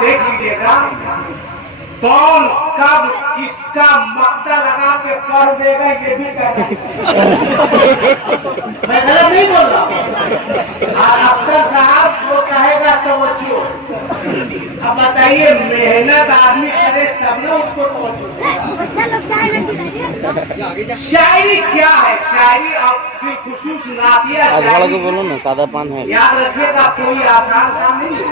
देख लीजिएगा कौन कब किसका मक्ता लगा के पढ़ देगा ये भी कहना। मैं गलत नहीं बोल रहा। अख्तर साहब वो कहेगा तो वो चोर। अब बताइए मेहनत आदमी करे तब ना उसको शायरी क्या है? शायरी आप फिर खुशूस नातिया शायरी बोलो ना, सादा पान है। याद रखिएगा कोई आसान काम नहीं है।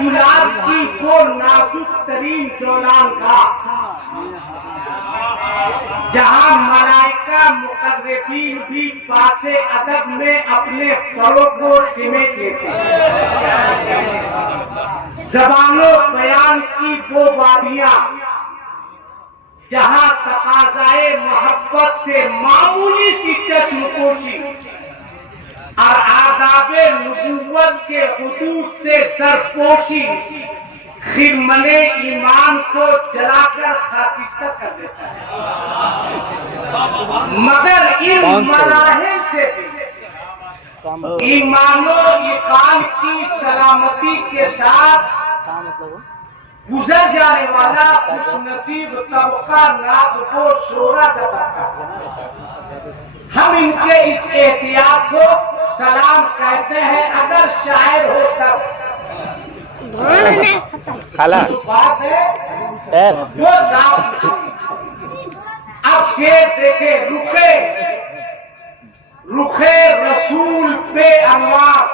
गुलाब की वो नाजुक तरीन जौलान का जहां मलाइका मुकर्रबीन भी पासे अदब में अपने फरों को सिमेट लेते हैं। ज़बानो बयान की वो वादियां जहां तकाज़ाए मोहब्बत से मामूली सी चश्मपोशी और आदाबे नबुव्वत के हुदूद से सरपोशी खिरमने ईमान को जलाकर खाकिस्ता कर देता है। मगर इन मराहिल से भी ईमानो इकान की सलामती के साथ गुजर जाने वाला खुशनसीब तबका नाद को शोरा दबाता है। हम इनके इस एहतियात को सलाम कहते हैं अगर शायर हो तब। खाला बात है वो साफ। अब शेर देखे रुखे रुखे रसूल पे अनवार।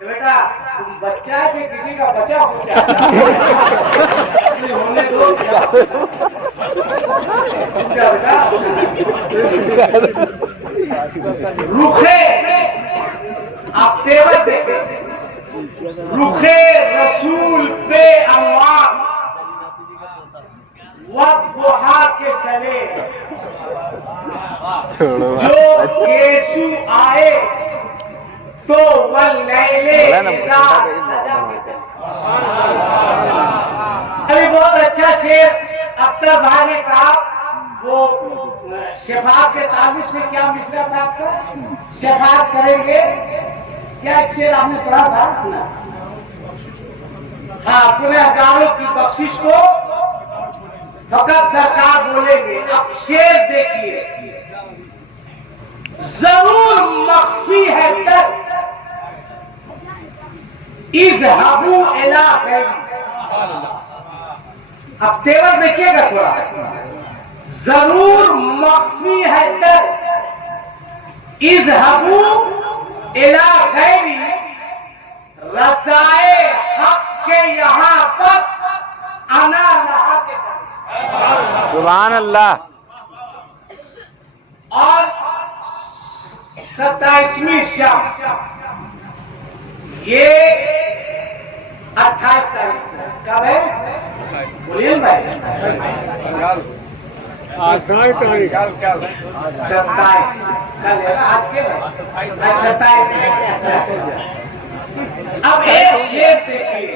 बेटा तुम बच्चा है कि किसी का बच्चा हो जाता होने दो रुखे आप तेवर देखे रुखे रसूल पे अनवार वक्त दुहा के चले जो यीशु आए तो अभी बहुत अच्छा शेर अख्तर भाई ने कहा। वो शफाअत के ताल्लुक से क्या मिसरा था आपका? शफाअत करेंगे क्या एक शेर आपने पढ़ा था? हाँ, गुनहगारों की बख्शिश को फकत सरकार बोलेंगे। अब शेर देखिए जरूर मख्फी है दर्द इज़हाबू इला गैरी। अब तेवर देखिएगा थोड़ा। जरूर मख्फी है दर्द इज़हाबू इला गैरी रसाए हक के यहाँ बस आना रहा के। सुभान अल्लाह। और 27वीं शाम ये 28 तारीख कब है? बोलिए भाई। 28 तारीख 27 कल है आज के 27। अब एक शेर देखिए।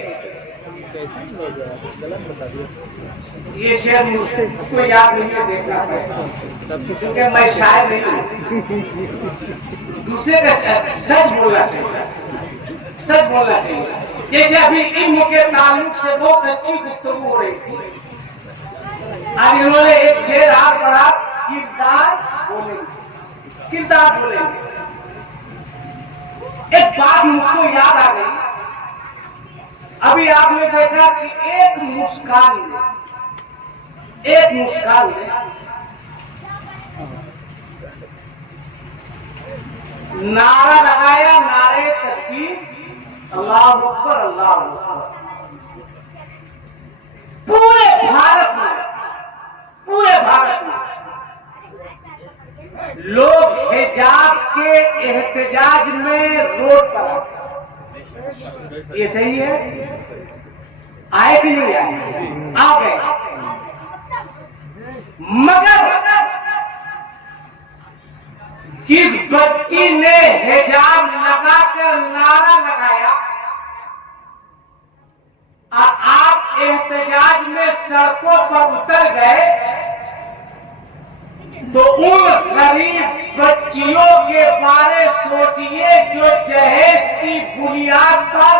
ये शेर मुझको याद नहीं है, देखना पड़ेगा क्योंकि मैं शायर नहीं हूँ। दूसरे का सच बोलना चाहिए, सच बोलना चाहिए। जैसे अभी इल्म के ताल्लुक से बहुत अच्छी गुफ्तगू हो रही थी। अब इन्होंने एक शेर आप पढ़ा किरदार बोलेंगे, किरदार बोलेंगे। एक बात मुझको याद आ गई। अभी आपने देखा कि एक मुस्कान में नारा लगाया, नारे तकबीर, अल्लाह अकबर अल्लाह अकबर। पूरे भारत में लोग हिजाब के एहतजाज में रोड पर आते। ये सही है? आए कि नहीं आए? आ गए। मगर जिस बच्ची ने हिजाब लगाकर नारा लगाया और आप एहतजाज में सड़कों पर उतर गए तो उन गरीब बच्चियों के बारे सोचिए जो जहेज की बुनियाद पर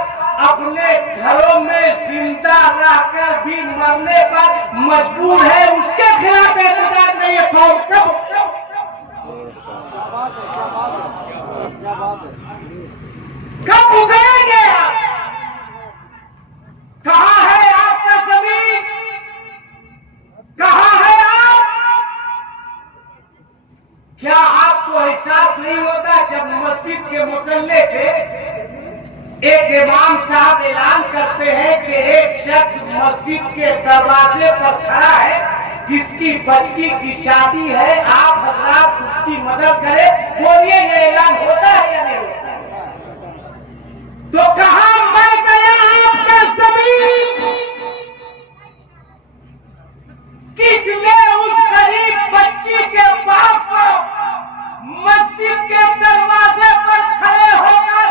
अपने घरों में जिंदा रहकर भी मरने पर मजबूर है। उसके खिलाफ एहतजाज नहीं है। कब उतरेंगे आप? कहाँ है आपका जमीन? कहाँ है आप? क्या आपको एहसास नहीं होता जब मस्जिद के मुसल्ले से एक इमाम साहब ऐलान करते हैं कि एक शख्स मस्जिद के दरवाजे पर खड़ा है जिसकी बच्ची की शादी है, आप हजरात उसकी मदद करें। बोलिए ये ऐलान होता है या नहीं होता? तो कहां मर गया आपका जमीन? किसने उस गरीब बच्ची के बाप को मस्जिद के दरवाजे पर खड़े होकर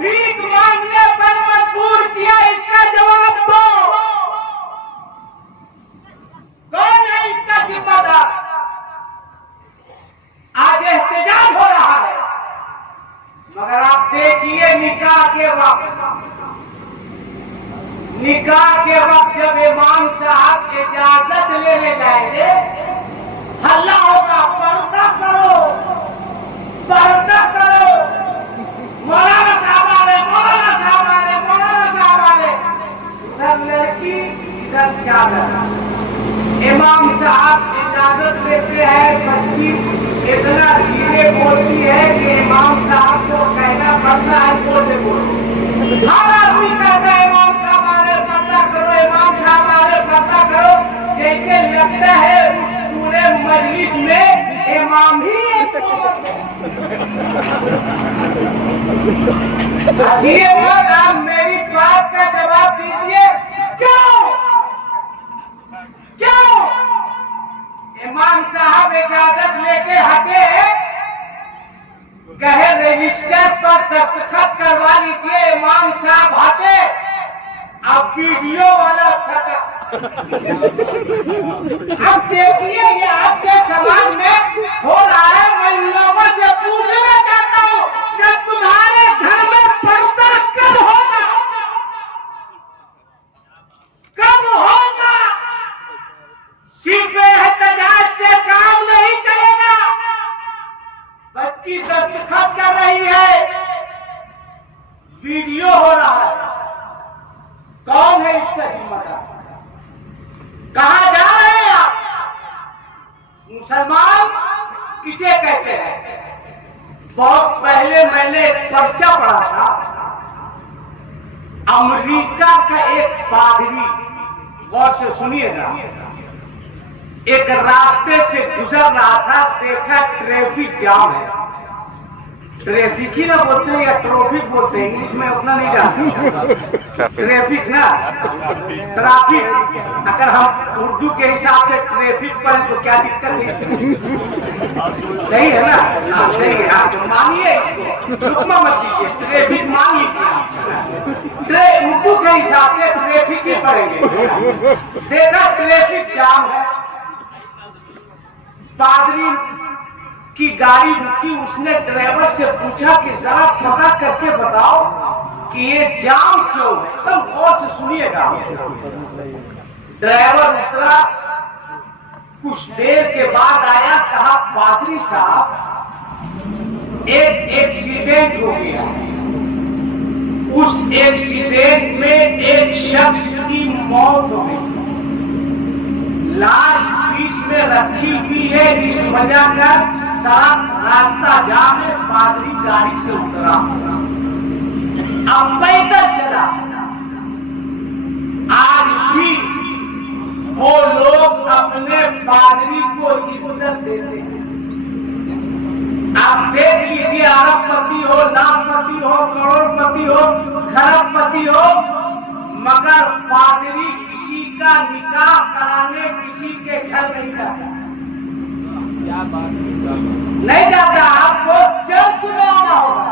भीख मांगने पर मजबूर किया? इसका जवाब दो। कौन है इसका जिम्मेदार? आज एहतजाज हो रहा है, मगर आप देखिए निकाह के वक्त जब इमाम साहब इजाजत लेने जाएंगे, हल्ला होगा, पर्दा करो, पर्दा करो, मौलाना साहब आ रहे, मौलाना साहब आ रहे, मौलाना साहब आ रहे। इधर लड़की, इधर चादर। इमाम साहब इजाजत देते हैं, बच्ची इतना धीरे बोलती है कि इमाम साहब को कहना पड़ता है बोलते बोलते। हर आदमी कहता है इमाम साहब आ रहे, पर्दा करो, इमाम साहब आ रहे, पर्दा करो। जैसे लगता है उस पूरे मजलिस में इमाम ही आप मेरी बात का जवाब दीजिए। क्यों क्यों इमाम साहब इजाजत लेके हटे, कहे रजिस्टर पर दस्तखत करवा लीजिए, इमाम साहब हटे, अब वीडियो वाला सटा। अब देखिए ये आपके समाज में हो रहा है। मैं लोगों से पूछना चाहता हूँ कि तुम्हारे घर में पर्दा कब होगा? कब होगा? सिर्फ एहतजाज से काम नहीं चलेगा। बच्ची दस्तखत कर रही है, वीडियो हो रहा है, कौन है इसका जिम्मेदार? कहां जा रहे हैं आप? मुसलमान किसे कहते हैं? बहुत पहले मैंने एक पर्चा पढ़ा था, अमेरिका का एक पादरी, गौर से सुनिएगा, एक रास्ते से गुजर रहा था, देखा ट्रैफिक जाम है। ट्रैफिक ही ना बोलते हैं या ट्रैफिक बोलते हैं, इंग्लिश में उतना नहीं जानते। ट्रैफिक ना, ट्रैफिक। अगर हम उर्दू के हिसाब से ट्रैफिक पढ़े तो क्या दिक्कत है? सही है ना? हाँ सही है। आप मानिए, रुकमा मत कीजिए, ट्रैफिक मान लीजिए। उर्दू के हिसाब से ट्रैफिक ही पढ़ेंगे। देखा ट्रैफिक जाम है, पादरी की गाड़ी रुकी, उसने ड्राइवर से पूछा कि जरा पता करके बताओ कि ये जाम क्यों है। एकदम गौर से सुनिएगा। ड्राइवर उतरा, कुछ देर के बाद आया, कहा पादरी साहब एक एक्सीडेंट हो गया, उस एक्सीडेंट में एक शख्स की मौत हो गई, लाश बीच में रखी हुई है, इस वजह का सड़क रास्ता जाम है। पादरी गाड़ी से उतरा, अब पैदल चला। आज भी वो लोग अपने पादरी को इज्जत देते हैं। आप देख लीजिए, अरबपति हो, लाखपति हो, करोड़पति हो, खरबपति हो, मगर पादरी किसी का निकाह कराने किसी के घर नहीं जाता। क्या बात नहीं जाता। आपको चर्च में आना होगा,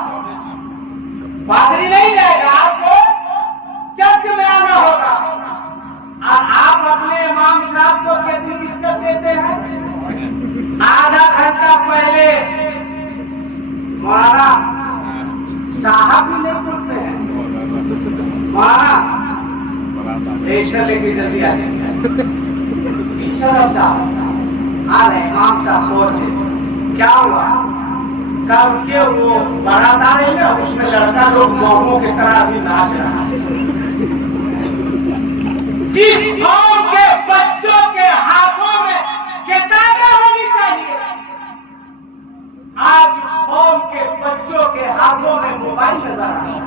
पादरी नहीं जाएगा, आपको चर्च में आना होगा। और आप अपने इमाम साहब को कितनी इज्जत देते हैं? आधा रजिस्टर लेके जल्दी आ जाए। टीचर साहब आ रहे, इमाम साहब पहुंचे। क्या हुआ? कल के वो बारात आ रही ना, उसमें लड़का लोग मोहम्मों की तरह भी नाच रहा है। जिस कौम के बच्चों के हाथों में किताबें होनी चाहिए, आज उस कौम के बच्चों के हाथों में मोबाइल नजर आ रहा है।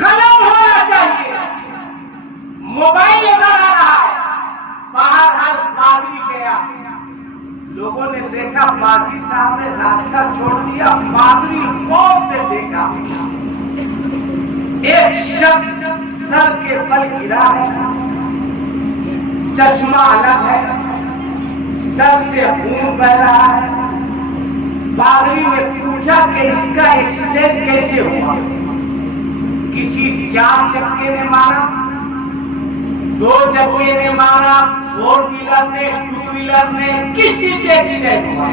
कलम होना चाहिए, मोबाइल नजर आ रहा है। बाहर हर पादरी गया, लोगों ने देखा पादरी साहब ने रास्ता छोड़ दिया। पादरी कौन से देखा? एक शख्स सर के बल गिरा है, चश्मा अलग है, सर से खून बह रहा है। पादरी ने पूछा कि इसका एक्सीडेंट कैसे हुआ? किसी 4 चक्के ने मारा, 2 चक्के ने मारा, 4 व्हीलर ने, 2 व्हीलर ने, किस चीज से एक्सीडेंट हुआ?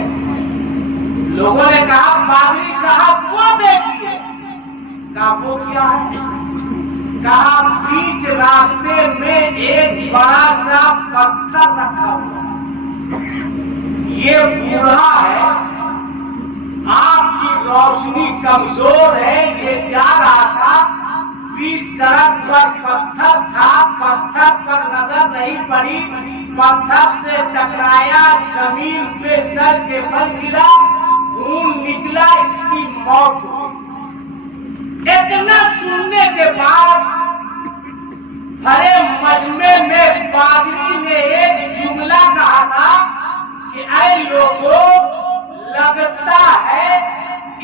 लोगों ने कहा पादरी साहब वो देखिए। कहा वो क्या है? कहा बीच रास्ते में एक बड़ा सा पत्थर रखा हुआ, ये बूढ़ा है, आपकी रोशनी कमजोर है, ये जा रहा था, बीच सड़क पर पत्थर था, पत्थर पर नजर नहीं पड़ी, पत्थर से टकराया, जमीन पे सर के बल गिरा, खून निकला, इसकी मौत हुई। इतना सुनने के बाद हरे मजमे में पादरी ने एक जुमला कहा था कि ऐ लोगों, लगता है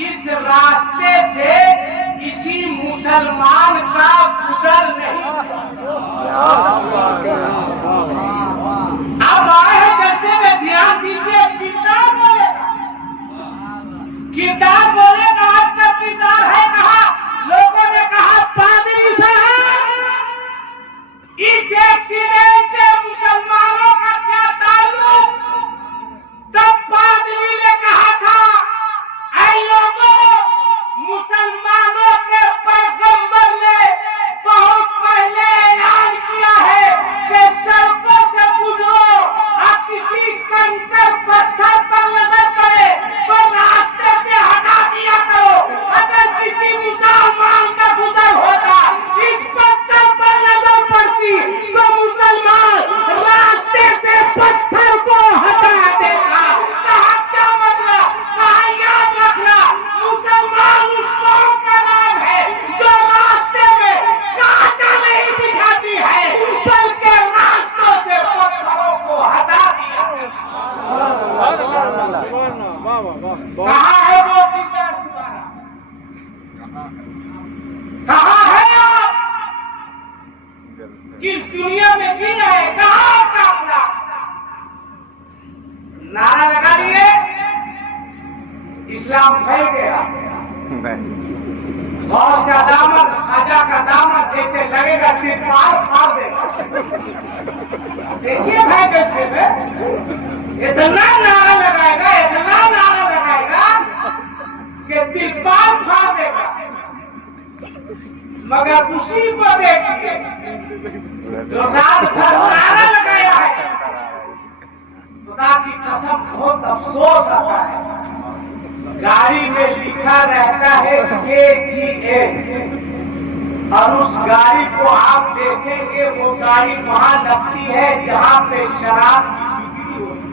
इस रास्ते से किसी मुसलमान का गुजर नहीं हुआ। अब आए हैं जैसे में ध्यान दीजिए, किताब बोलेगा, किताब बोलेगा, आपका किताब है कहा? लोगों ने कहा पादरी साहब इस एक्सीडेंट से मुसलमानों का क्या ताल्लुक? तब पादरी ने कहा था, ऐ लोगों, मुसलमानों के पैगंबर ने बहुत पहले ऐलान किया है कि सड़कों से गुजरो और किसी कंकर पत्थर पर नजर पड़े तो रास्ते से हटा दिया करो। अगर किसी मुसलमान का गुजर होता, इस पत्थर पर नजर पड़ती तो मुसलमान रास्ते से पत्थर को हटा देगा। कहा क्या मतलब? कहा याद रखना, मुसलमान उस कौम का नाम है जो रास्ते में कांटा नहीं बिछाती है, बल्कि रास्तों से पत्थरों को हटा दिया। कहाँ है वो किताब तुम्हारा? कहाँ है आप? किस दुनिया में जी रहे हैं? कहाँ आपका अपना? नारा लगा दिए, इस्लाम फैल गया। गौस का दामन, खाजा का दामन जैसे लगेगा तिरपाल फाड़ देगा। देखिए भाई, जैसे में इतना नारा लगाएगा, इतना नारा लगाएगा कि तिरपाल फाड़ देगा। मगर उसी को देखिए जो रात भर नारा लगाया है, खुदा की कसम बहुत अफसोस आता है। गाड़ी में लिखा रहता है KGA, और उस गाड़ी को आप देखेंगे, वो गाड़ी वहां लगती है जहां पे शराब की बिक्री होती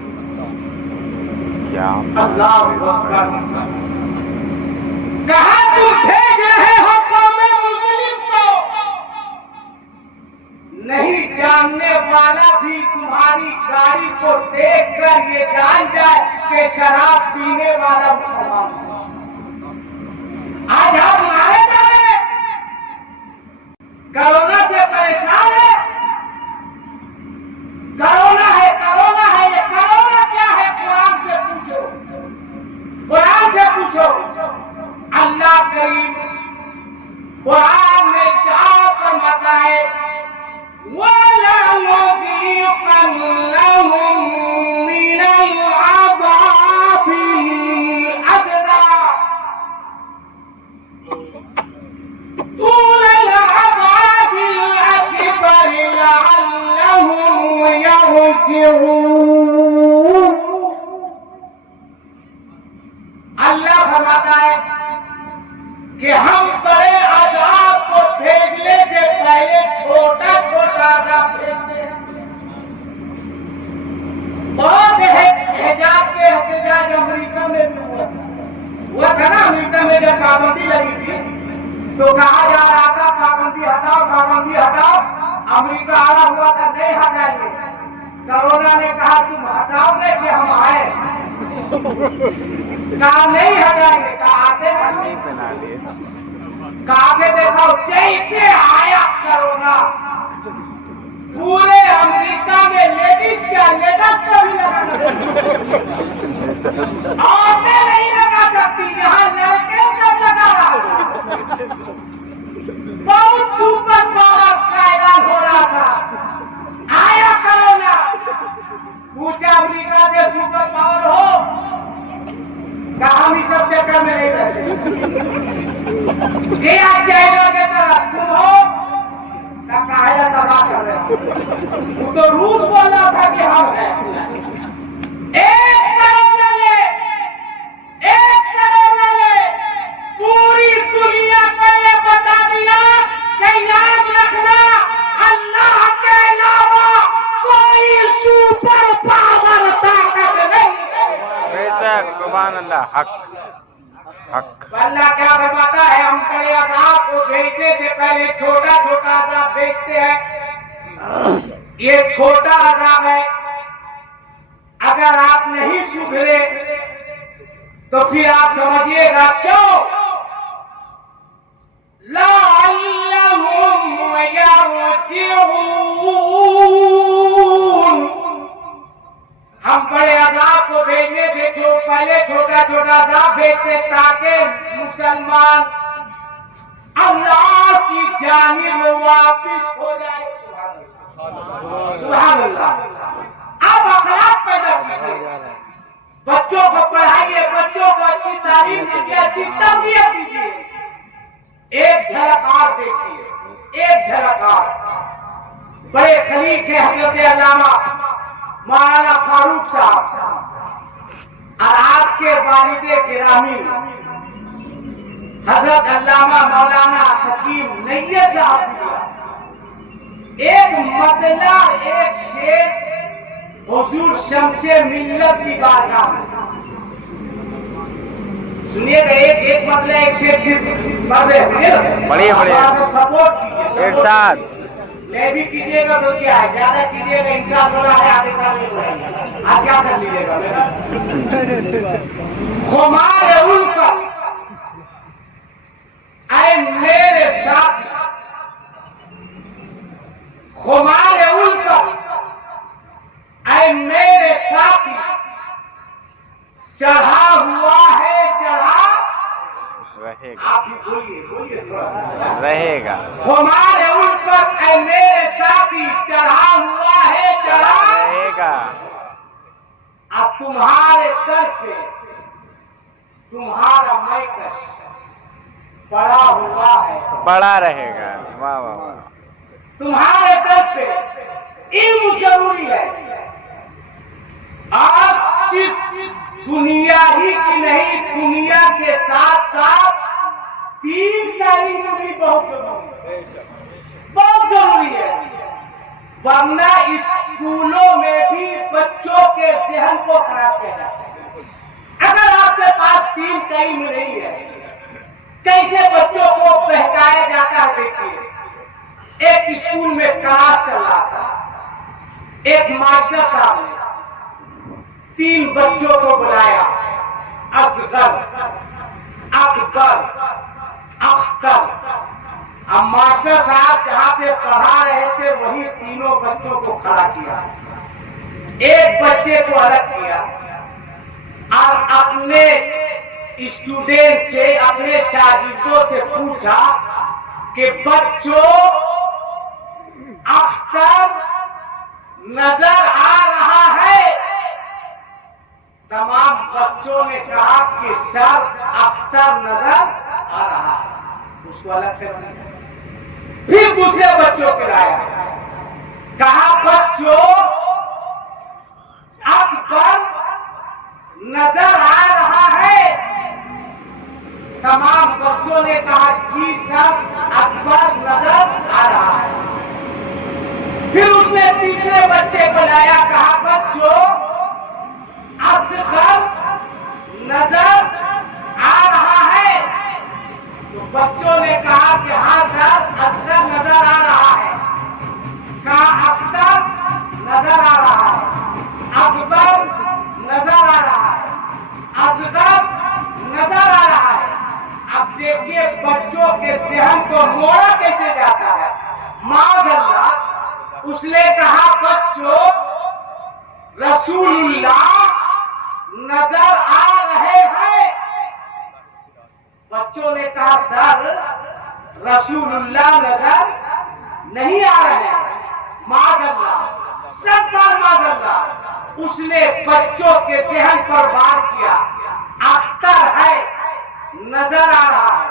है। अल्लाह अकबर। कहां तुम भेज रहे हो कौम मुस्लिम को? नहीं जानने वाला भी तुम्हारी गाड़ी को देखकर ये जान जाए कि शराब पीने वाला मुसलमान है। आज हम मारे जा रहे, कोरोना से परेशान है। कोरोना है, कोरोना है, ये कोरोना क्या है? कुरान से पूछो, कुरान से पूछो। अल्लाह करीम कुरान में साफ बताए, यरजिऊन। अल्लाह फरमाता है कि हम बड़े अजाब को भेजने से पहले छोटा छोटा अजाब भेजते हैं। बहुत एहजाज पे एहतजाज अमेरिका में भी हुआ था ना। अमेरिका में जब पाबंदी लगी थी तो कहा जा रहा था पाबंदी हटाओ, पाबंदी हटाओ। अमेरिका आया हुआ था, नहीं हटाएंगे। कोरोना ने कहा तुम हटाओगे कि हम आए? कहा नहीं हटाएंगे। कहा आते कहा के देखो, जैसे आया कोरोना पूरे अमेरिका में लेडीज क्या लेडीज का भी लगा, औरतें नहीं लगा सकती, यहाँ लड़के सब लगा रहा। बहुत सुपर पावर का ऐलान हो रहा था। आया कोरोना, पूछा अमेरिका से सुपर पावर हो? कहा हम इस सब चक्कर में नहीं रहते। क्या चाइना के तरफ तुम हो? काहे तबाह कर रहे हो? वो तो रूस बोल रहा था कि हम हैं। एक कोरोना ने पूरी दुनिया को ये बता दिया कि याद रखना अल्लाह के अलावा कोई सुपर पावर ताकत नहीं। बेशक, सुभान अल्लाह। हक हक। अल्लाह क्या फरमाता है, हम बड़े अजाब को भेजने से पहले छोटा छोटा अजाब भेजते हैं। ये छोटा अजाब है। अगर आप नहीं सुधरे तो फिर आप समझिएगा क्यों। लअल्लहुम यरजिऊन। हम बड़े अजाब को भेजने से जो पहले छोटा छोटा अजाब भेजते ताकि मुसलमान अल्लाह की जानिब वापिस हो जाए। सुभान अल्लाह। अब अखलाक पैदा कीजिए, बच्चों को पढ़ाइए, बच्चों को अच्छी तालीम दीजिए, अच्छी तरबियत दीजिए। एक झलक और देखिए, एक झलक और। बड़े खलीफ है हजरत अल्लामा मौलाना फारूक साहब और आपके वालिदे गिरामी हजरत अल्लामा मौलाना हकीम नैय्यर साहब एक मसला, एक शेर हुजूर शम्से मिल्लत की बारगाह में सुनिएगा। एक मसला, एक शेर बढ़िया सपोर्ट कीजिए, इरशाद मैं भी कीजिएगा तो क्या है, ज्यादा कीजिएगा इंशाअल्लाह आगे साल में बुलाएंगे। आप क्या कर लीजिएगा मेरा खुमार उनका आए मेरे साथ, खुमार उनका आए मेरे साथी चढ़ा हुआ है, चढ़ा रहेगा। आप ही बोलिए, बोलिए थोड़ा रहेगा। खुमार उनका आए मेरे साथी चढ़ा हुआ है, चढ़ा रहेगा। अब तुम्हारे सर पे तुम्हारा मैकस पड़ा हुआ है, बड़ा रहेगा। वाह वाह वाह। तुम्हारे सर पे इल्म जरूरी है। आज सिर्फ दुनिया ही की नहीं, दुनिया के साथ साथ दीन का इल्म भी बहुत जरूरी है, बहुत जरूरी है। वरना स्कूलों में भी बच्चों के जहन को खराब किया जाता है। अगर आपके पास दीन का इल्म नहीं है, कैसे बच्चों को बहकाया जाता है। देखिए, एक स्कूल में क्लास चल रहा था, एक मास्टर साहब ने 3 बच्चों को बुलाया, असगर, अकबर, अख्तर। अब मास्टर साहब जहां पे पढ़ा रहे थे वही तीनों बच्चों को खड़ा किया, एक बच्चे को अलग किया और अपने स्टूडेंट से, अपने शागिर्दों से पूछा कि बच्चों, अख्तर नजर आ रहा है? तमाम बच्चों ने कहा कि सर अख्तर नजर आ रहा है। उसको अलग से फिर दूसरे बच्चों को लाया, कहा बच्चों अकबर नजर आ रहा है। तमाम बच्चों ने कहा जी सर अकबर नजर आ रहा है। फिर उसने तीसरे बच्चे को लाया, कहा बच्चों असगर नजर आ रहा है। तो बच्चों ने कहा कि हाँ सर असगर नजर आ रहा है। कहा अख्तर नजर आ रहा है, अकबर नजर आ रहा है, असगर नजर आ रहा है। अब देखिए बच्चों के जहन को मोड़ा कैसे जाता है। माज़अल्लाह उसने कहा बच्चों रसूलुल्लाह नजर आ रहे हैं। बच्चों ने कहा सर रसूलुल्लाह नजर नहीं आ रहे हैं। माज़अल्लाह सब बार माज़अल्लाह उसने बच्चों के जहन पर वार किया। अख्तर है नजर आ रहा है,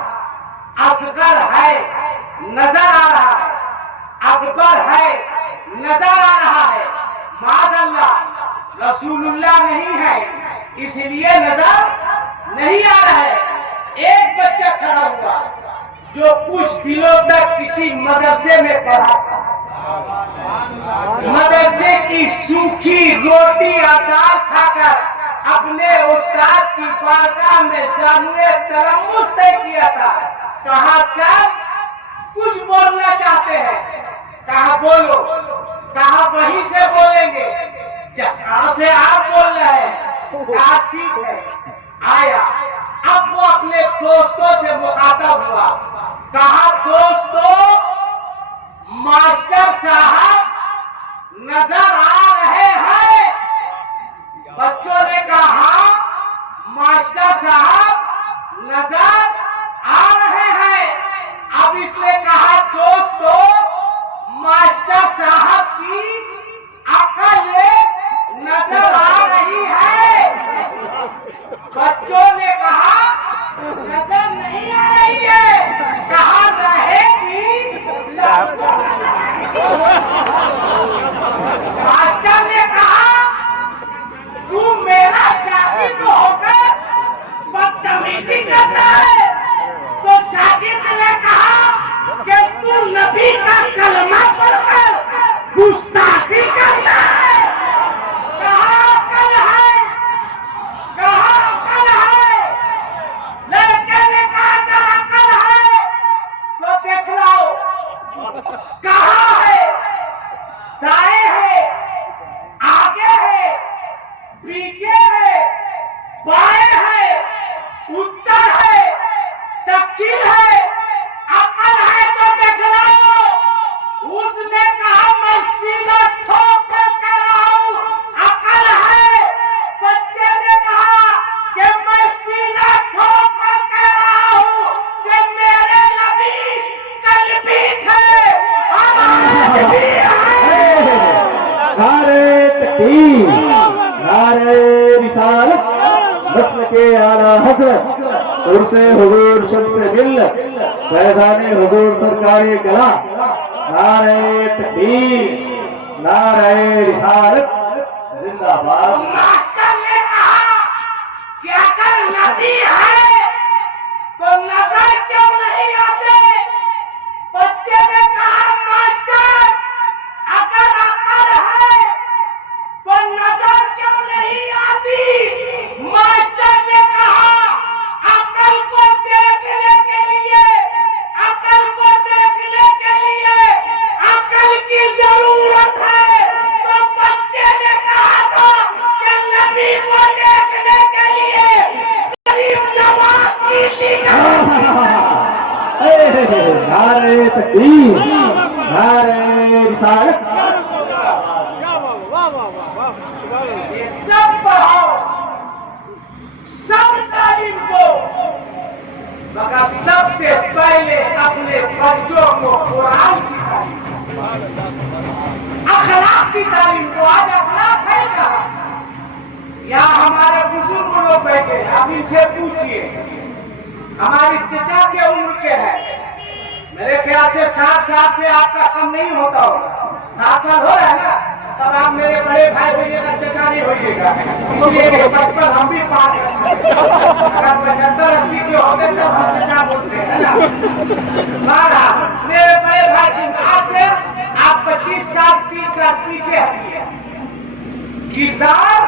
असगर है नजर आ रहा है, अकबर है नजर आ रहा है। माज़अल्लाह रसूलुल्लाह नहीं है इसलिए नजर नहीं आ रहा है। एक बच्चा खड़ा हुआ जो कुछ दिनों तक किसी मदरसे में पढ़ा था। मदरसे की सूखी रोटी और दाल खाकर अपने उस्ताद की बारगाह में जामुए तरम्मुस तय किया था। कहा सर कुछ बोलना चाहते हैं। कहा बोलो। कहा वहीं से बोलेंगे जहां से आप बोल रहे हैं। कहा ठीक है। आया, अब वो अपने दोस्तों से मुखातब हुआ। कहा दोस्तों मास्टर साहब नजर आ रहे हैं। बच्चों ने कहा मास्टर साहब नजर आ रहे हैं। अब इसने कहा दोस्तों मास्टर साहब की अकल नजर आ रही है। बच्चों ने कहा नजर नहीं आ रही है। कहा रहेगी। मास्टर ने कहा तू मेरा शागिर्द होकर बदतमीजी करता है। तो शागिर्द ने कहा कि तू नबी का कलमा पढ़कर गुस्ताखी करता है। कहा अकल है, कहा अकल है। लड़के ने कहा अगर अकल है तो देख लाओ। कहा है दाएं है, आगे है, पीछे है, बाएं है, उत्तर है, दक्षिण है। अकल है तो देख लो। उसने कहा मैं सीधा ठोक कर कह रहा हूं अकल है। बच्चे ने कहा कि मैं सीधा ठोक कर कह रहा हूं कि मेरे नबी कल भी थे आज भी हैं। नारे तकबीर, नारे रिसालत, नस्ल के आला हज़रत उर्से हुजूर शम्स मिल फैज़ाने हुजूर सरकारे कला। नारे तकबीर, नारे रिसालत जिंदाबाद। मास्टर ने कहा कि अगर नबी है तो नजर क्यों नहीं आते। बच्चे ने कहा मास्टर अगर अकल है तो नजर क्यों नहीं आती। मास्टर ने कहा अकल को देखने के लिए, अकल को देखने के लिए अकल की जरूरत है। तो बच्चे ने कहा था कि नबी को देखने के लिए गरीब नवाज की नारे तकबीर, नारे रिसालत। ये सब पढ़ाओ, सब तालीम दो, मगर सबसे पहले अपने बच्चों को कुरान की तालीम, अखलाक की तालीम दो। आज अखलाक है क्या? यहाँ हमारे बुजुर्ग लोग बैठे, आप इनसे पूछिए। हमारी चचा के उम्र के हैं, मेरे ख्याल से 60 साल से आपका कम नहीं होता होगा। 60 साल हो रहा है ना? तब आप मेरे बड़े भाई होइएगा, चचा नहीं होइएगा। इसलिए कि बचपन हम भी पास हैं। अगर 75-80 के होते तो हम चचा बोलते हैं ना। मेरे बड़े भाई की आज से आप 25 साल 30 साल पीछे हटिए, किरदार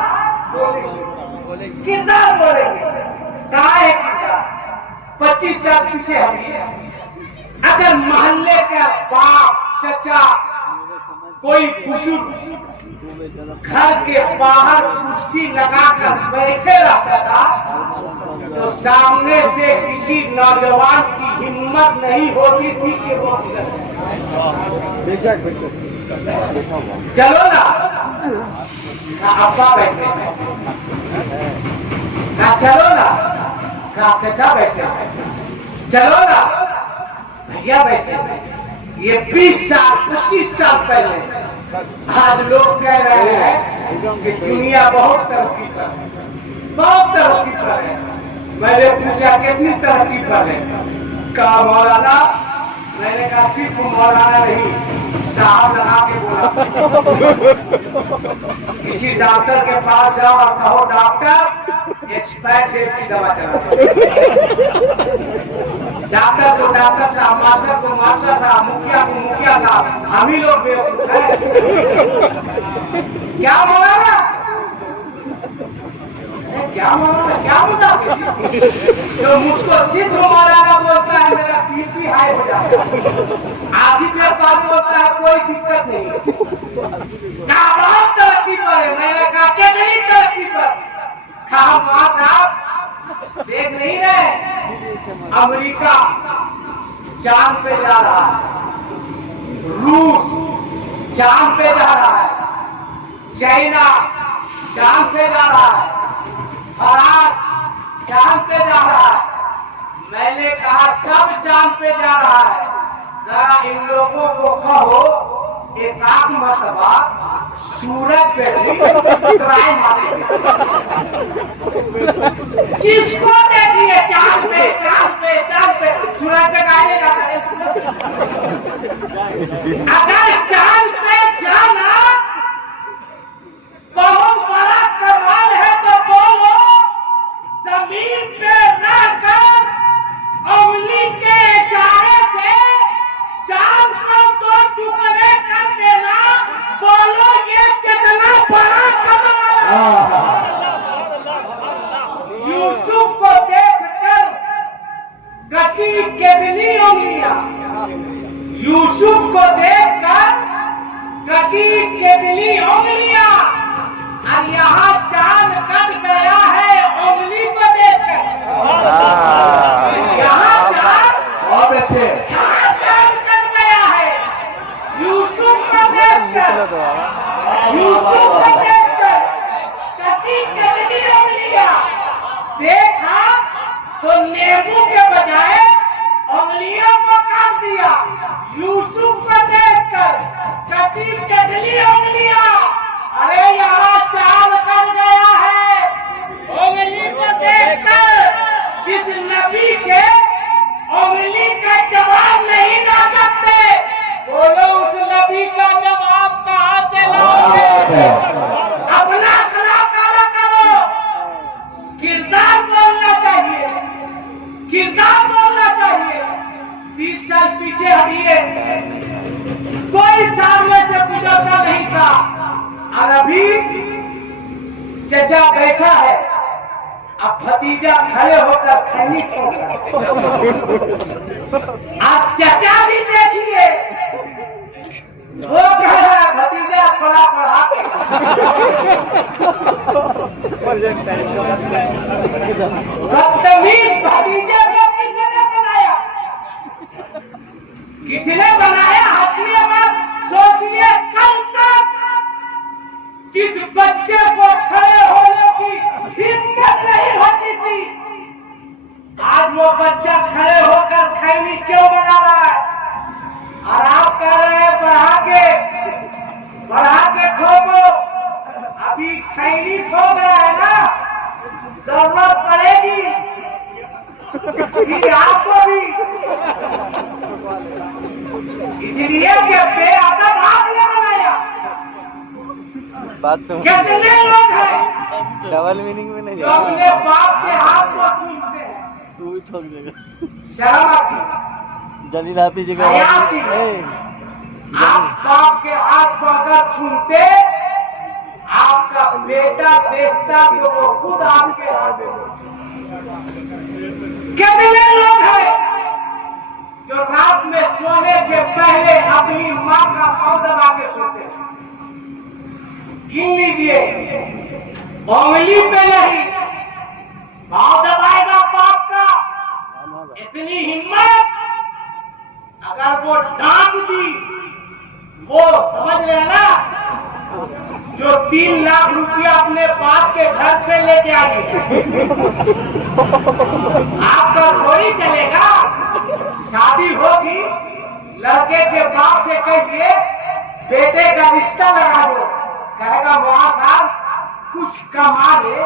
बोलेंगे, किरदार बोलेंगे। कहाँ है किरदार? 25 साल पीछे हटिए। अगर मोहल्ले का बाप चचा कोई बुजुर्ग घर के बाहर कुर्सी लगाकर बैठे रहता था तो सामने से किसी नौजवान की हिम्मत नहीं होती थी कि वो चलो ना अब्बा बैठे ना, चलो ना चचा बैठे, चलो ना भैया बैठे। ये 20 साल 25 साल पहले। आज लोग कह रहे हैं कि दुनिया बहुत तरक्की पर है, बहुत तरक्की पर है। मैंने पूछा कितनी तरक्की पर है? कहा मौलाना, मैंने कहा सिर्फ मौलाना नहीं, साहब लगा के बोला। किसी डॉक्टर के पास जाओ और कहो डॉक्टर एक्सपायर डेट की दवा चला। डॉक्टर को डॉक्टर साहब, मास्टर को मास्टर साहब, मुखिया को मुखिया साहब, हम ही लोग बेवकूफ हैं। क्या मौलाना, क्या मौलाना, क्या मजाक? जो मुझको सिद्ध मौलाना बोलता है मेरा बीपी हाई हो जाता है। आसिफ इकबाल बोलता है कोई दिक्कत नहीं। बहुत तरक्की पर है। मैंने कहा कितनी तरक्की पर? कहा मां साहब देख नहीं रहे, अमेरिका चांद पे जा रहा है, रूस चांद पे जा रहा है, चाइना चांद पे जा रहा है, भारत चांद पे जा रहा है। मैंने कहा सब चांद पे जा रहा है, जरा इन लोगों को कहो एक आध मरतबा सूरज पे ट्राई मारे। जिसको देखिए चांद पे चांद पे चांद पे, सूरज पे गाने जाता है। अगर चांद पे जाना बहुत बड़ा कमाल है तो बोलो जमीन पे रहकर उंगली के इशारे से चांद को 2 टुकड़े कर देना, बोलो ये कितना बड़ा कमाल है। यूसुफ को देखकर कटी केतली उंगलियां, यूसुफ को देखकर कटी केतली उंगलियां, और यहाँ चांद कट गया है उंगली को देखकर। यहाँ चांद बहुत अच्छे। यूसुफ को देखकर कटी केतली उंगलियां देखा तो नींबू के बजाय उंगलियों को काट दिया। यूसुफ को देखकर कटी केतली उंगलियां, अरे यहाँ चांद कट गया है। उंगली को देखकर जिस नबी के उंगली का जवाब नहीं ला सकते, बोलो उस नबी का जवाब कहां से लाओगे? अपना कलाकार करो, किरदार बोलना चाहिए, किरदार बोलना चाहिए। 30 साल पीछे हटिए, कोई सामने से गुजरता नहीं था, और अभी चचा बैठा है, अब भतीजा खड़े होकर खैनी खो। आप चचा भी देखिए, वो कह रहा है भतीजा थोड़ा बढ़ा के। बदतमीज भतीजे को किसने बनाया? किसने बनाया? हंसिए मत, सोचिए कल तक जिस बच्चे को खड़े होने की हिम्मत नहीं होती थी, आज वो बच्चा खड़े होकर खैनी क्यों बना रहा है? और आप कह रहे हैं बढ़ा के ठोको। अभी खैनी ठोक रहा है ना, जरूरत पड़ेगी कि आपको भी, इसलिए कि बेअदब आपने बनाया। बात तो कितने लोग हैं डबल मीनिंग में नहीं जो अपने बाप के हाथ को छूते हैं? तू भी ठोक देगा शर्म आती, जलील आती जगह हया आती है। आप बाप के हाथ को अगर छूते, आपका बेटा देखता तो वो खुद आपके हाथ दे दो। कितने लोग हैं जो रात में सोने से पहले अपनी माँ का पाँव दबा के सोते हैं? गिन लीजिए, उंगली पे नहीं, पाँव दबाएगा बाप का। इतनी हिम्मत, अगर वो डांट दी, वो समझ रहे हैं ना, जो 3 लाख रुपया अपने बाप के घर से लेके आई, आपका थोड़ी चलेगा। शादी होगी, लड़के के बाप से कहिए बेटे का रिश्ता लगा दो, कहेगा वहां साहब कुछ कमा ले,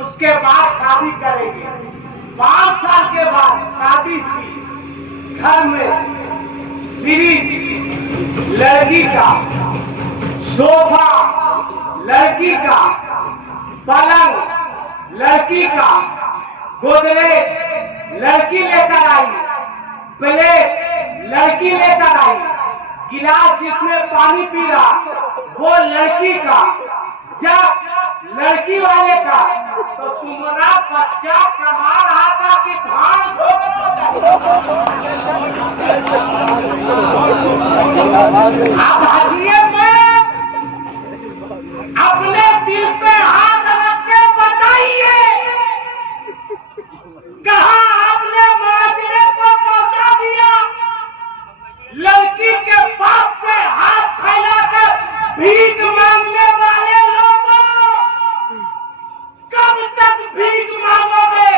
उसके बाद शादी करेंगे। 5 साल के बाद शादी की, घर में फ्रिज लड़की का, सोफा लड़की का, पलंग लड़की का, गोदरेज लड़की लेकर आई, प्लेट लड़की लेकर आई, गिलास जिसमें पानी पी रहा वो लड़की का। जब लड़की वाले का, तो तुम्हारा बच्चा कमा रहा था कि धान झोंक आप हंसिए मत, अपने दिल पे हाथ रख के बताइए, कहाँ आपने माजरे को पहुंचा दिया? लड़की के बाप से हाथ फैलाकर भीख मांगने वाले लोगों, कब तक भीख मांगोगे?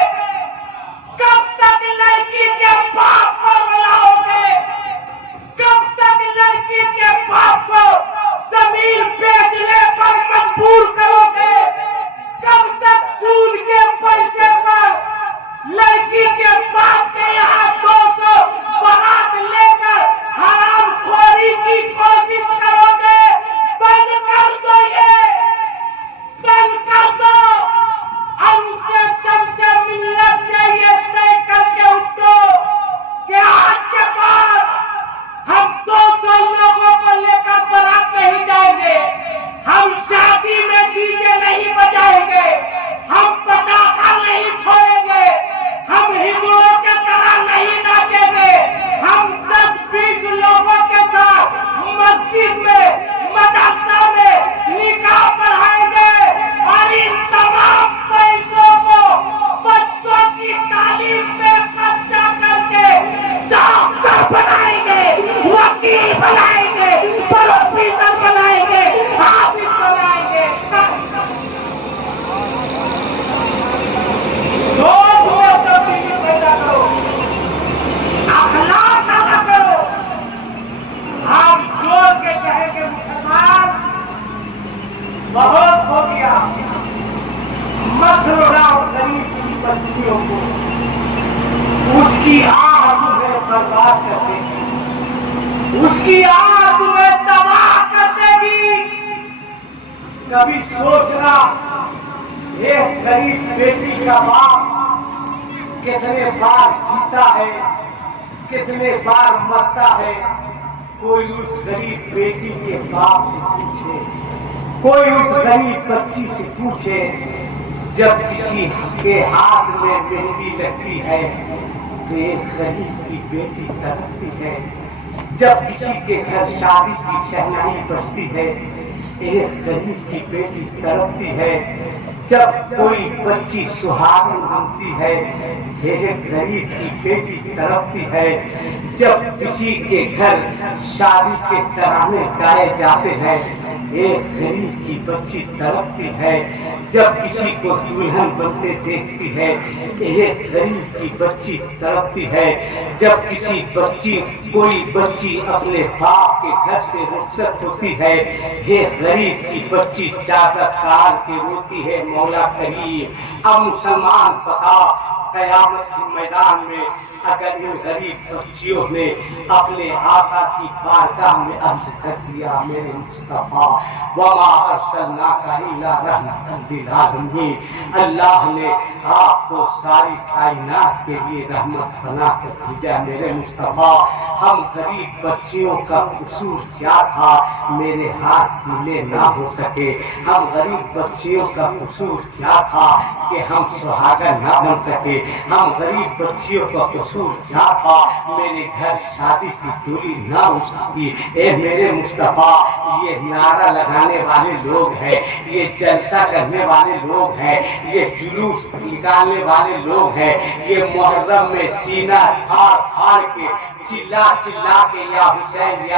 कब तक लड़की के बाप को बुलाओगे? कब तक लड़की के बाप को जमीन बेचने पर मजबूर करोगे? कब तक सूद के पैसे पर लड़की के बाप के यहाँ 200 बारात लेकर हराम खोरी की कोशिश करोगे? बंद कर दो, ये बंद कर दो। और उससे सबसे मिलत से ये तय करके उठो कि आज के बाद हम 200 लोगों को लेकर बारात नहीं जाएंगे, हम शादी में डीजे नहीं बजाएंगे, हम पटाखा नहीं छोड़ेंगे, हम हिंदुओं के तरह नहीं नाचेंगे, हम 10-20 लोगों के साथ मस्जिद में, मदरसा में निकाह पढ़ाएंगे और इन तमाम पैसों को बच्चों की तालीम में खर्चा करके डॉक्टर बनाएंगे, वकील बनाएंगे, प्रोफेसर बनाएंगे, हाफिज बनाएंगे। रोज में तब्दीली पैदा करो, अखलाक पैदा करो। हम जोर के कहेंगे मुसलमान बहुत हो गया, मत रुलाओ गरीब की बच्चियों को, उसकी आह तुम्हें बर्बाद कर देगी, उसकी आह तुम्हें तबाह कर देगी। कभी सोचना, एक गरीब बेटी का बाप कितने बार जीता है, कितने बार मरता है। कोई उस गरीब बेटी के बाप से पूछे, कोई उस गरीब बच्ची से पूछे, जब किसी के हाथ में मेहंदी लगती है तो एक गरीब की बेटी तड़पती है, जब किसी के घर शादी की शहनाई बजती है एक गरीब की बेटी तड़पती है, जब कोई बच्ची सुहागन बनती है एक गरीब की बेटी तड़पती है, जब किसी के घर शादी के तराने गाए जाते हैं एक गरीब की बच्ची तड़पती है, जब किसी को दुल्हन बनते देखती है एक गरीब की बच्ची तड़पती है, जब किसी कोई बच्ची अपने बाप के घर से रुखसत होती है एक गरीब की बच्ची चादर काट के रोती है, मौला करीम अब मुसलमान बताओ क़यामत के मैदान में अगर इन गरीब बच्चियों ने अपने आका की बारगाह में अर्ज कर दिया, मेरे मुस्तफा वमा अरसलनाका इल्ला रहमतन लिल आलमीन, अल्लाह ने आपको सारी कायनात के लिए रहमत बना कर भेजा। मेरे मुस्तफा हम गरीब बच्चियों का कसूर क्या था, मेरे हाथ ढीले ना हो सके। हम गरीब बच्चियों का कसूर क्या था कि हम सुहागा ना बन सके। हम गरीब बच्चियों का कसूर क्या था, मेरे घर शादी की डोली ना उठ सकी। ए मेरे मुस्तफा, ये नारा लगाने वाले लोग हैं, ये जलसा करने वाले लोग हैं, ये जुलूस निकालने वाले लोग हैं, ये मुहर्रम में सीना फाड़ फाड़ के चिल्ला चिल्ला के या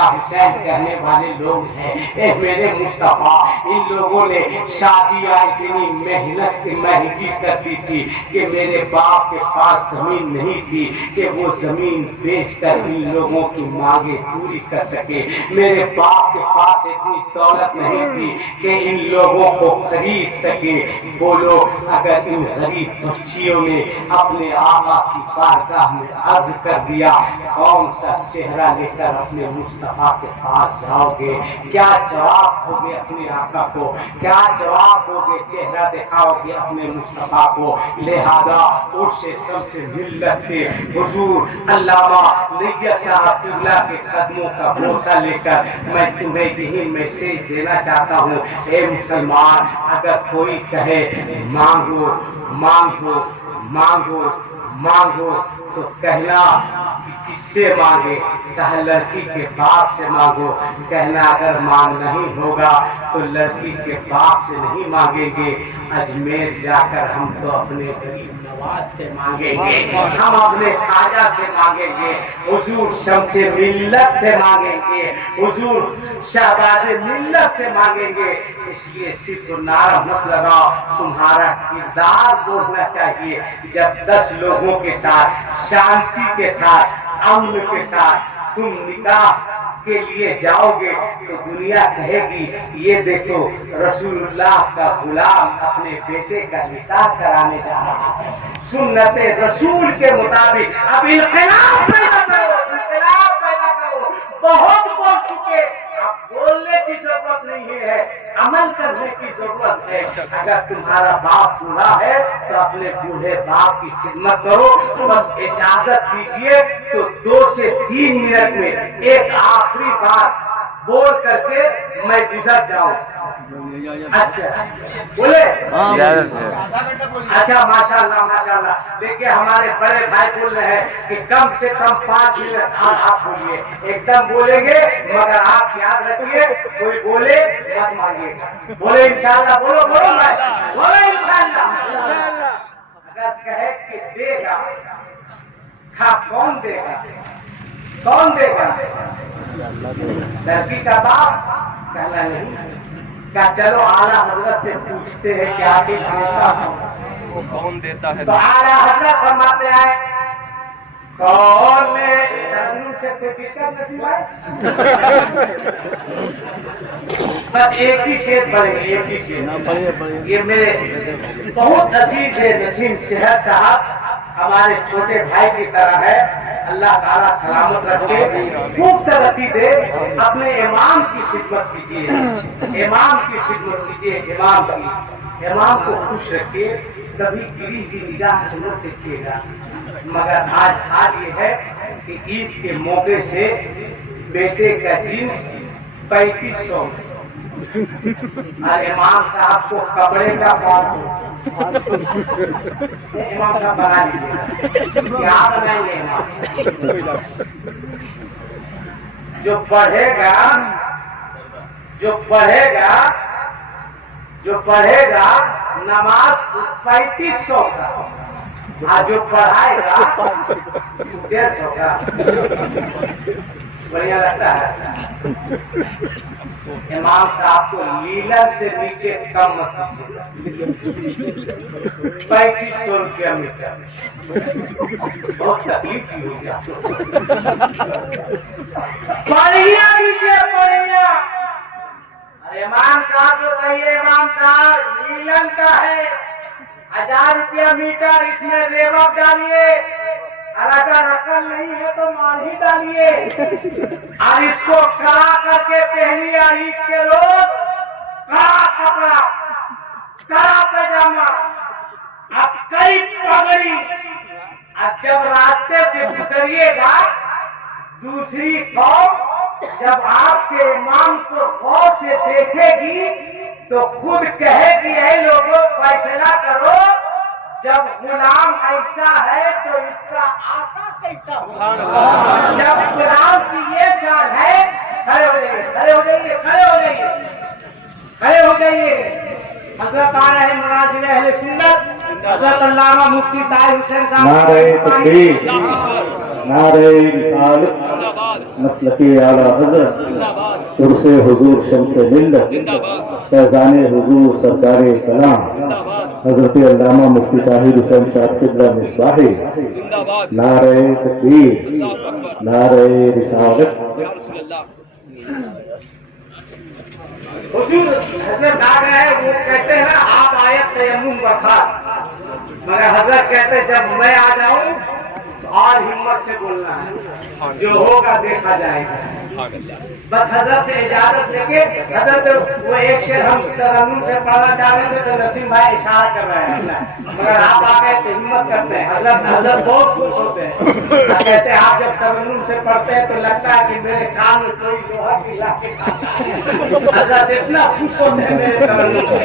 हुसैन कहने वाले लोग हैं। ए मेरे मुस्तफा, इन लोगों ने शादियां इतनी मेहनत की महंगी कर दी थी कि मेरे बाप के पास जमीन नहीं थी कि वो जमीन बेचकर इन लोगों की मांगे पूरी कर सके। मेरे बाप के पास इतनी दौलत नहीं थी कि इन लोगों को खरीद सके। बोलो, अगर इन गरीब बच्चियों ने अपने आका की बारगाह में अर्ज कर दिया, कौन सा चेहरा लेकर अपने मुस्तफा के पास जाओगे? क्या जवाब दोगे अपने आका को? क्या जवाब दोगे? चेहरा दिखाओगे अपने मुस्तफा को? लिहाजा उससे सबसे मिल्लत से हुजूर अल्लामा लिया साहबुल्लाह के कदमों का बोसा लेकर मैं तुम्हें यही मैसेज देना चाहता हूँ। ए मुसलमान, अगर कोई कहे मांगो मांगो मांगो मांगो तो कहना किससे मांगे? कहा लड़की के बाप से मांगो। कहना अगर मांग नहीं होगा तो लड़की के बाप से नहीं मांगेंगे, अजमेर जाकर हम तो अपने गरीब नवाज से मांगेंगे, हम अपने खाजा से मांगेंगे, हुजूर शम्से मिल्लत से मांगेंगे, हुजूर शहबाज़े मिल्लत से मांगेंगे। इसलिए सिर्फ नारा मत लगाओ, तुम्हारा किरदार बोलना चाहिए। जब 10 लोगों के साथ शांति के साथ अमन के साथ तुम निकाह के लिए जाओगे तो दुनिया कहेगी, ये देखो रसूलुल्लाह का गुलाम अपने बेटे का निकाह कराने जा रहा है सुन्नते रसूल के मुताबिक। अब इन्क़िलाब पैदा करो, इन्क़िलाब पैदा करो। बहुत बोल चुके, अब बोलने की जरूरत नहीं है, अमल करने की जरूरत है। अगर तुम्हारा बाप बूढ़ा है तो अपने बूढ़े बाप की खिदमत करो। बस इजाजत दीजिए तो 2 से 3 मिनट में एक आखिरी बात बोल करके मैं गुजर जाऊं। अच्छा बोले? अच्छा, माशाल्लाह माशाल्लाह। देखिए हमारे बड़े भाई बोल रहे हैं कि कम से कम 5 मिनट आप बोलिए। एकदम बोलेंगे, मगर आप याद रखिए कोई बोले मत मांगिएगा। बोले इंशाल्लाह, बोलो बोलो भाई, बोलो इंशाल्लाह। अगर कहे कि देगा, खा कौन देगा? कौन देगा? लड़की का बाप? कहना नहीं। क्या चलो आला हजरत से पूछते हैं कि आगे देता वो कौन देता है? तो आला हजरत फरमाते हैं, कौन से कोई दिक्कत नसीब है? बस एक ही शेर पढ़ेंगे, एक ही शेर। ये मेरे बहुत अजीज है नसीम सेहत साहब, हमारे छोटे भाई की तरह है। अल्लाह ताला सलामत रखे, खूब तरक्की दे। अपने इमाम की खिदमत कीजिए, इमाम की खिदमत कीजिए, इमाम को खुश रखिए। कभी गिरी हुई निगाह से मत देखिएगा। मगर आज हाल ये है कि ईद के मौके से बेटे का जींस 3500 और इमाम साहब को कपड़े का 500। इमाम साहब बना लीजिए, क्या बनाएंगे इमाम? जो पढ़ेगा नमाज 3500 का, और जो पढ़ाएगा 150 का। बढ़िया लगता है। इमाम साहब को लीलन से नीचे कम मत कीजिए। 3500 रुपया मीटर, बहुत तकलीफ की होगी आपको। बढ़िया नीचे बढ़िया। इमाम साहब जो कहिए, इमाम साहब लीलन का है, 1000 रुपया मीटर, इसमें रेवक डालिए, और अगर अकल नहीं है तो मार ही डालिए, और इसको कड़ा करके पहनिए। ईद के लोग कड़ा कपड़ा, कड़ा पैजामा, अब कई पगड़ी, और जब रास्ते से गुजरिएगा दूसरी कौम जब आपके इमाम को गौर से देखेगी तो खुद कहेगी, ऐ लोगों फैसला करो, जब गुलाम ऐसा है तो इसका आका कैसा होगा। जब गुलाम की ये शान है, खड़े हो जाइए, खड़े हो जाइए, खड़े हो जाइए, खड़े हो जाइए। हजरत आ रहे मुनाजिर अहले सुन्नत हजरत अल्लामा मुफ्ती ताहिर हुसैन साहब। नारे तकबीर, नारे रिसालत, मसलके आला हज़रत, उर्से हुजूर शम्से मिल्लत, फैज़ाने हुजूर सरकारे कलाम, हजरत अल्लामा मुफ्ती ताहिर हुसैन साहब क़िबला मिसबाही। नारे तकबीर, नारे रिसालत। हुजूर हजरत आ गए, वो कहते हैं ना आप आयत तयम्मुम बरखास्त, मगर हजरत कहते हैं जब मैं आ जाऊं तो और हिम्मत से बोलना है, जो होगा देखा जाएगा। बस हजरत से इजाजत लेके, हजरत वो एक शेर हम तरन्नुम से पढ़ना चाह रहे थे तो नसीम भाई इशारा कर रहे हैं, मगर आप आ गए तो हिम्मत करते हैं। हजरत बहुत खुश होते हैं, कहते हैं आप जब तरन्नुम से पढ़ते हैं तो लगता है कि मेरे कान में कोई लोहा की लाके हजरत इतना खुश होते हैं मेरे तरन्नुम से।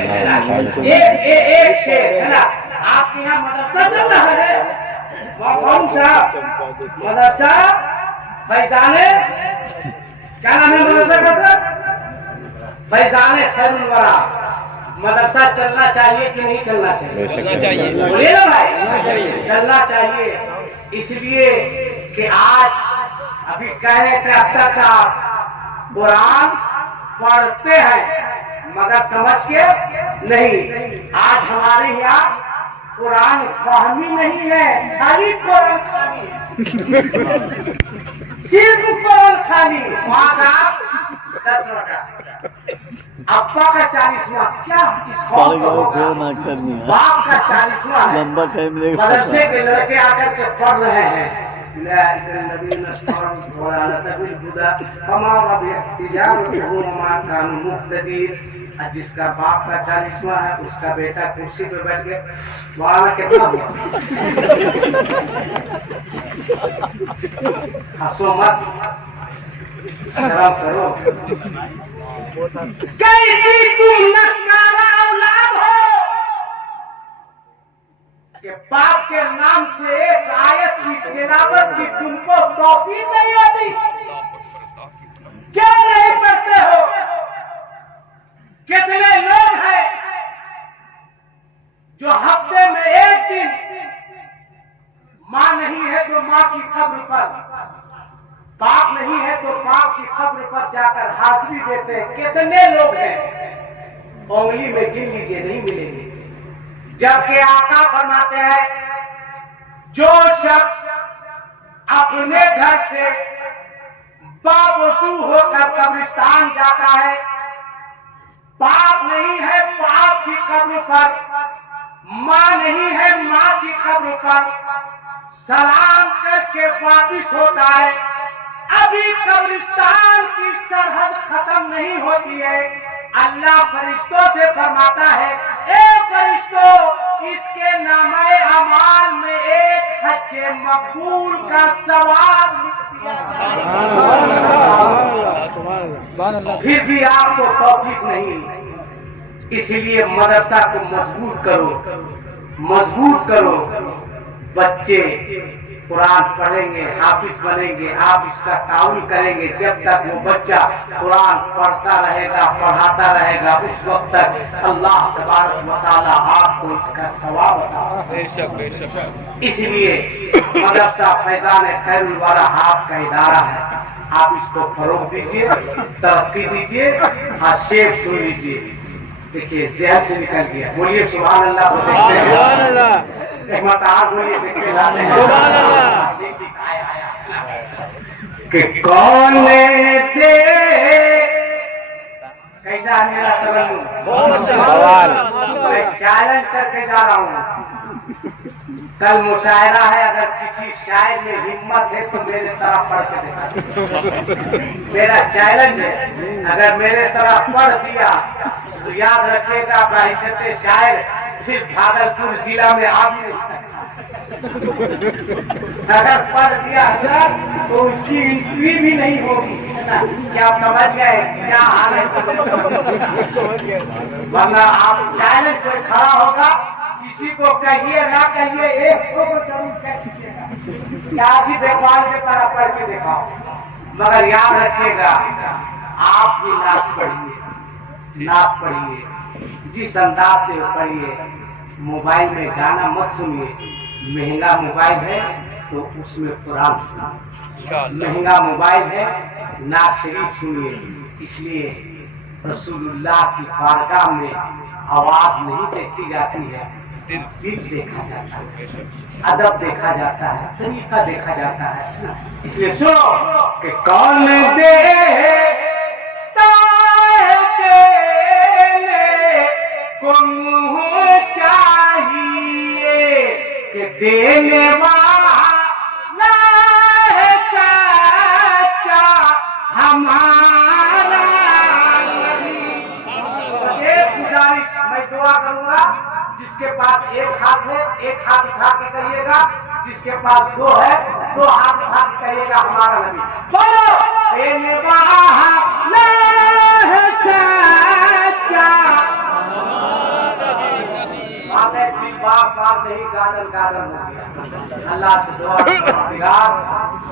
एक शेर है ना, आपके यहाँ मदरसा चल रहा है, कौन सा मदरसा? फैजाने, क्या नाम है मदरसा का सर? फैजाने खैरुल वरा। मदरसा चलना चाहिए कि नहीं चलना चाहिए? चलना चाहिए, बोलिए ना भाई, चलना चाहिए। इसलिए कि आज अभी कह रहे थे अख्तर साहब कुरान पढ़ते हैं मगर समझ के नहीं। आज हमारे यहाँ कुरान फहमी नहीं है, खाली कुरान खाली है, सिर्फ कुरान खाली। माँ बाप 10 रका, अब्बा का 40वां, क्या इस बाप का 40वां है। लंबा टाइम लगेगा। मदरसे के लड़के आकर के पढ़ रहे हैं जिसका बाप का 40वां है उसका बेटा कुर्सी पे बैठ गया, वहां कितना हुआ? हंसो मत, शर्म करो। कैसी तुम नकारा औलाद हो कि बाप के नाम से एक आयत की तिलावत की तुमको तौफीक नहीं होती? क्या नहीं करते हो? कितने लोग हैं जो हफ्ते में एक दिन मां नहीं है तो मां की कब्र पर, बाप नहीं है तो बाप की कब्र पर जाकर हाजिरी देते हैं। कितने लोग हैं, उंगली में गिन लीजिए, नहीं मिलेंगे। जबकि आका फरमाते हैं जो शख्स अपने घर से बावजू होकर कब्रिस्तान जाता है, बाप नहीं है बाप की कब्र पर, माँ नहीं है माँ की कब्र पर, सलाम करके वापिस होता है, अभी कब्रिस्तान की सरहद खत्म नहीं होती है, अल्लाह फरिश्तों से फरमाता है, ए फरिश्तों, इसके नामे अमाल में एक हज्जे मकबूल का सवाब लिख दिया जाए। फिर भी आपको तौफीक नहीं। इसलिए मदरसा को मजबूत करो, मजबूत करो। बच्चे कुरान पढ़ेंगे, हाफिज बनेंगे, आप इसका ताउल करेंगे। जब तक वो बच्चा कुरान पढ़ता रहेगा, पढ़ाता रहेगा, उस वक्त तक अल्लाह तबारक व तआला आपको इसका सवाब अता करेगा। इसलिए मदरसा फैजान खैरुल वरा आपका इदारा है, आप इसको फरोग दीजिए, तरक्की दीजिए। हाँ, शेर सुन लीजिए, देखिए जहर से निकल गया, बोलिए सुभान अल्लाह। सुभान अल्लाह, एक मतार बोलिए, देखिए सुभान अल्लाह। कि कौन दे, कैसा है मेरा तरन्नुम? मैं चैलेंज करके जा रहा हूँ, कल मुशायरा है, अगर किसी शायर में हिम्मत है तो मेरे तरफ पढ़ के दिखा। मेरा चैलेंज है, अगर मेरे तरफ पढ़ दिया तो याद रखिएगा बहैसियत शायर फिर भागलपुर जिला में आप अगर पढ़ दिया सर तो उसकी हिस्ट्री भी नहीं होगी। क्या समझ गए क्या हाल है? वरना आप चैलेंज कोई खड़ा होगा, किसी को कहिए ना कहिए, एक को जरूर कह दीजिएगा, क्या सी देखभाल के तरह पढ़ के दिखाओ। मगर याद रखिएगा, आप भी नाच पढ़िए, नाच पढ़िए, जिस अंदाज से पढ़िए। मोबाइल में गाना मत सुनिए, महंगा मोबाइल है तो उसमें कुरान सुनिए, महंगा मोबाइल है नाज शरीफ सुनिए। इसलिए रसूलुल्लाह की बारगाह में आवाज नहीं देखी जाती है, दिल देखा जाता है, अदब देखा जाता है, तरीका देखा जाता है। इसलिए सुनो कि कौन दे को मुँह चाहिए कि देने वाला सच्चा हमारा। एक गुजारिश मैं दुआ करूंगा, जिसके पास एक हाथ है एक हाथ उठा के कहिएगा, जिसके पास दो है दो हाथ उठा के कहिएगा हमारा नबी। बोलो देने वाला सच्चा। बार नहीं गार्डन गार्डन हो गया। अल्लाह से दुआ,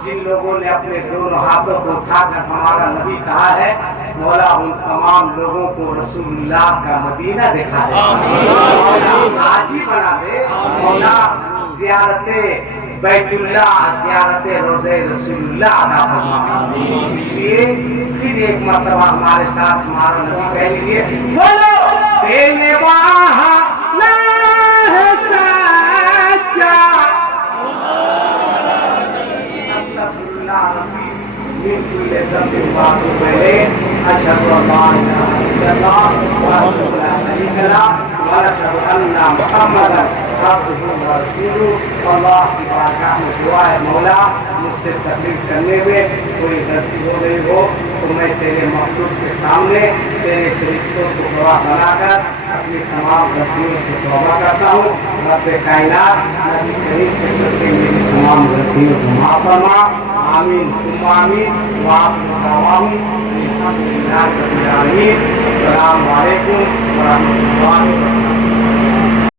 जिन लोगों ने अपने दोनों हाथों को उठाकर हमारा नबी कहा है, मौला उन तमाम लोगों को रसूलुल्लाह का मदीना दिखा दे, आज ही बना दे। मौला ज़ियारते बैतुल्लाह, ज़ियारते रोज़े रसूलुल्लाह अदा फरमा। इसलिए फिर एक मरतबा हमारे साथ हमारा नबी कह लीजिए, बोलो देने वाला मौला मुझसे तकलीफ करने में कोई गलती हो गई हो तो मैं तेरे मखलूक के सामने तेरे फरिश्तों को गवाह बनाकर अपनी तमाम गलतियों से तौबा करता हूँ। रब कायनात नबी करीम के प्रति मेरी तमाम गलतियों को माफ फरमा। आमीन सुम्मा आमीन। अस्सलाम वालेकुम व रहमतुल्लाहि व बरकातहू।